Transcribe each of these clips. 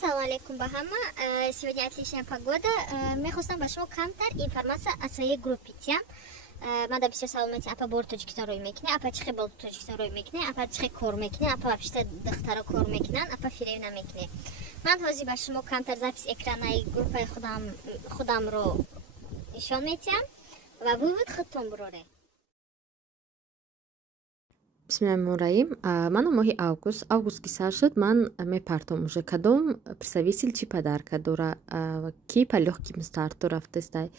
Салам алейкум бахама. Сегодня отличная погода. Мы хотим ба шумо камтар информация о своей группе. Мада бисёр салом мекунем. Апа бор Тоҷикистон рӯй мекунем. Апа чихе бол Тоҷикистон рӯй мекунем. Апа чихе кор мекунем. Апа вообще духтара кор мекунен. Апа фирев намекунем. Ман ҳозир ба шумо камтар запис экранаи группаи худамро нишон медиҳам ва вывод худтон бироре. Бисмиллаҳирроҳманирроҳим. Мана моҳи август ки сар шуд, ман мепартом уже кадом представитель чи подарка дора, ки полегким старту рафтастай.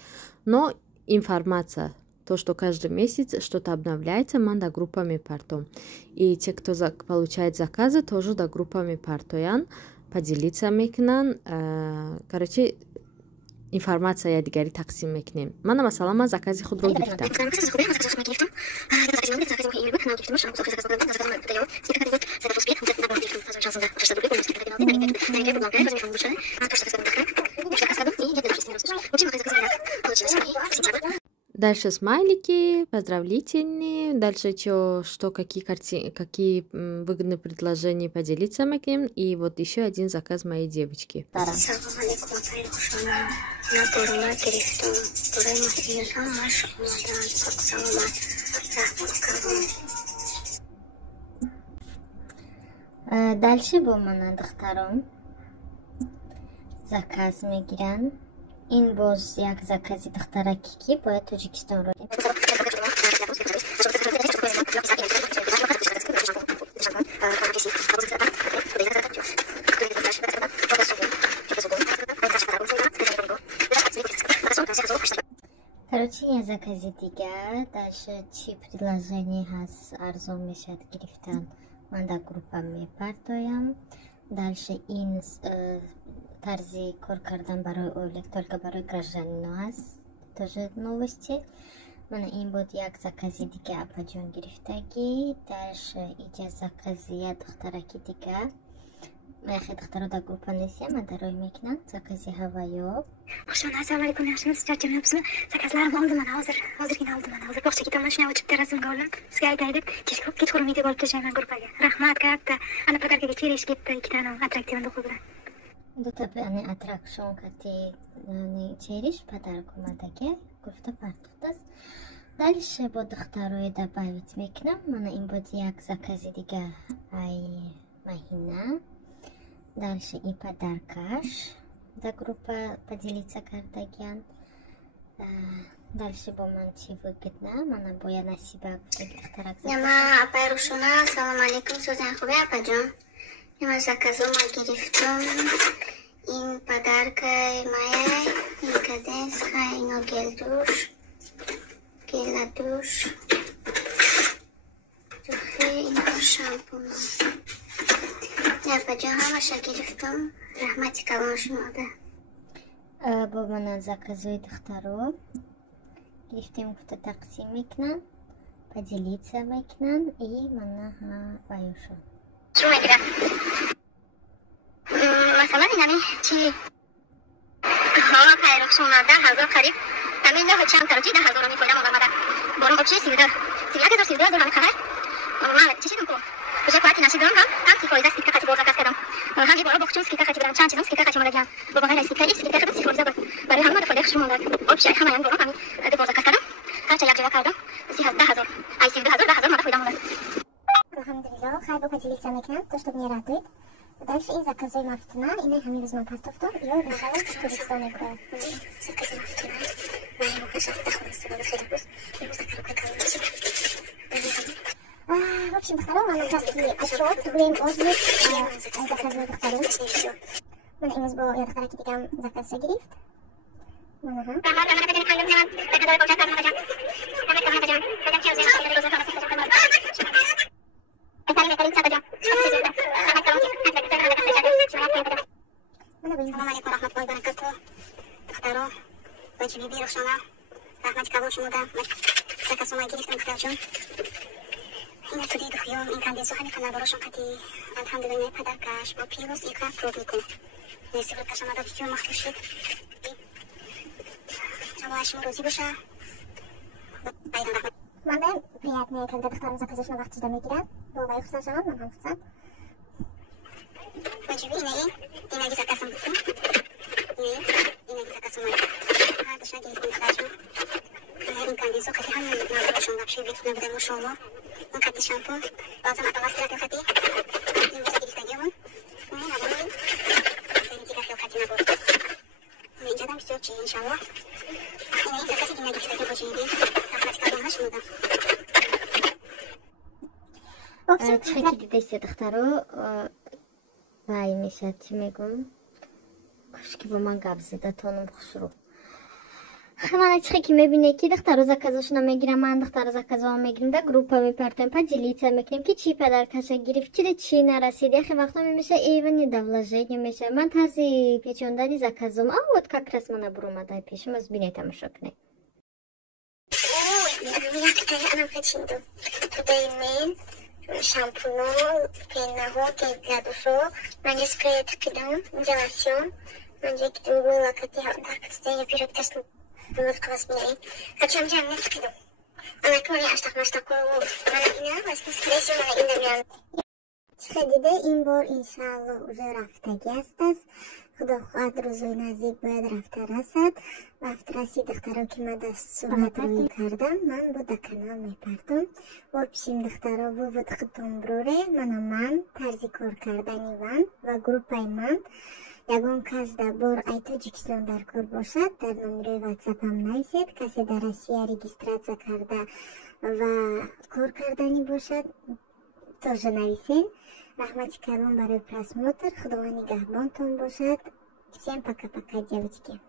Но информация, то, что каждый месяц что-то обновляется, ман до группа мепартом. И те, кто получает заказы, тоже до группа мепартоян, поделиться мекунан. Короче, информация я дигари тақсим мекунем. Мана масалан ман закази худро гирифтам. Дальше смайлики, поздравительные. Дальше что какие выгодные предложения поделиться мекунем. И вот еще один заказ моей девочки. Дальше бомана духтаром заказ мегиран. Ин боз як закази духтараки ки бояд Тоҷикистонро. Короче, я закази дига. Дальше чи предложение ҳаст арзон мешад гирифтан. Ман дар группа мепартоям. Дальше ин тарзи кор кардан барои оилак только барои гражданино аст. Тоже новости. Мана ин буд як закази дига апаҷон гирифтагӣ. Дальше иҷа закази я духтараки дига. Яхе духтаро дар группа нестем, ма дар роҳ мекунам. Закази ҳаваёб. Хушона, ассалому алейкум, yaxshimisiz? Charchamayapsizmi? Zakazlarimni oldim mana hozirgina oldim mana hozir. Bog'chaga tomon ochib terrasamga oldim. Sizga aytay deb kechqurun video olib tashlayman gruppaga. Rahmat katta. Ana podarkaga cherish ketdi, ikkitani attraktivni o'qib bilan. Дута ани аттракшн кати чериш подарок омадаga гуфта партуфтаст. Дальше бо духтарои добавить мекунам. Мана ин буд як закази дига ай маҳина. Дальше и подаркаш до группа поделиться кардагиян. Дальше бо ман чи выгодна. Мана бо я насиба духтарак заказ. Яма апай Рушона, ассалому алейкум. Сӯзан хубе апаҷон? Яма заказома гирифтам. Ин подаркаи мояй, ин каденска, ино гелдуш, геладуш, духи, ино шампун. Апаҷон ҳамаша гирифтам. Раҳмати калон шумода. Бо мана заказои духтаро гирифтем, гуфта тақсим мекунан, поделиться мекунан и мана ваюшо. Шумо дига. Масалан инами чи хайр шумода ҳазор қариб. Амин да чанд тароҷи 10000 мефоида модамада. Борон обчи 32 ҳам хабар. Ма чишидам ко. Уже плати наши дом там фоида скидка қати бор заказ кардам. Ҳам ҷибора бохчун скидка қати барам чанд чизом скидка қати модагиам. Бо бағайра скидка қати фоида бар. Барои ҳама фоида шумо модад. Обчи ҳамаям борон ҳами ди бор заказ кардам. Ҳарча як ҷоя кардам. 10000 ай 32000 мода фоида модад. Алхамдулиллах, хайр поделиться мекунам, то, что мне радует. Дальше и заказываем автона, и мы хами возьмем картофту, и он решал, что здесь он играет. Заказываем автона, мы ему пошли доход, с тобой хлебус, и мы в общем, второй нам краткий отчет, будем отзыв, заказываем второй. Мы ему сбыл, я второй кидам заказ грифт. Салам алейкум, рахматуллоҳи баракату. Духтаро, бачаи бирушона, раҳмати калон шумода, закасома гирифтам духтарҷон. Ина туди духём, ин канденсо ҳами ханабарошон қати алҳамдулилла ин падаркаш бо пирус ика пробнику. Неси выркашамада бисёр махтур шуд. Ҷавои шумо розӣ боша. Байрам раҳмат. Манда приятно, когда духтарым заказываешь на вахте домой гирад. Было бы их сажал, но нам в сад. Бачаи ина ин, ина заказ мафтна будем шомо. Он катти шампунь. Базам аталас тратил хати. Им буза гирифтагион. Ну, набрали. Фенитика хил хати набор. Ну, инжадам все чи, иншаллах. И на иза каси дина гирифтаги божиди. Ахматика дона шмуда. Чхаки дидеси дохтаро вай мешад чи мегум. Кушки ба ман гап зада тонум хушру. Мана чхаки мебине ки дохтаро заказашуна мегирам, ман дохтаро заказова мегирам да группа мепартем, поделиться мекунем ки чи падар каша гирифт, чи да чи нарасид. Яхи вақта мемеша эйвани да вложение меша. Ман тарзи печёндани заказом. А вот как раз мана бурумадай пешим, аз бине тамошо кунем. Ой, я анам хачинду. Туда имен. Шампуно, пенного, гель для душа, манже спрей такидам, деласион, манже кидам гула катя, так, стоя перед кастом, булавка возьми. Хочу амжам не такидам. Она коли аж так маш такой, она ина, возьми скресю, она ина мян. Чхадиде ин бор, иншаллах, уже рафтаги астас. Худо хуад рӯзои наздик бояд рафта расад. Рафта расид духтаро ки ма дастурҳои кардам, ман бо да канал мепартам. Вопишим духтаро вувуд худтон броре, манам ман, тарзи кор кардани ман ва группаи ман. Ягон кас да бор ай Тоҷикистон дар кор бошад, дар номерои ватсапам нависед. Касе дар Россия регистратсия карда ва кор кардани бошад, тоже нависед. Рахмати калон барои просмотр. Худованд нигаҳбонтон бошад. Всем пока-пока, девочки.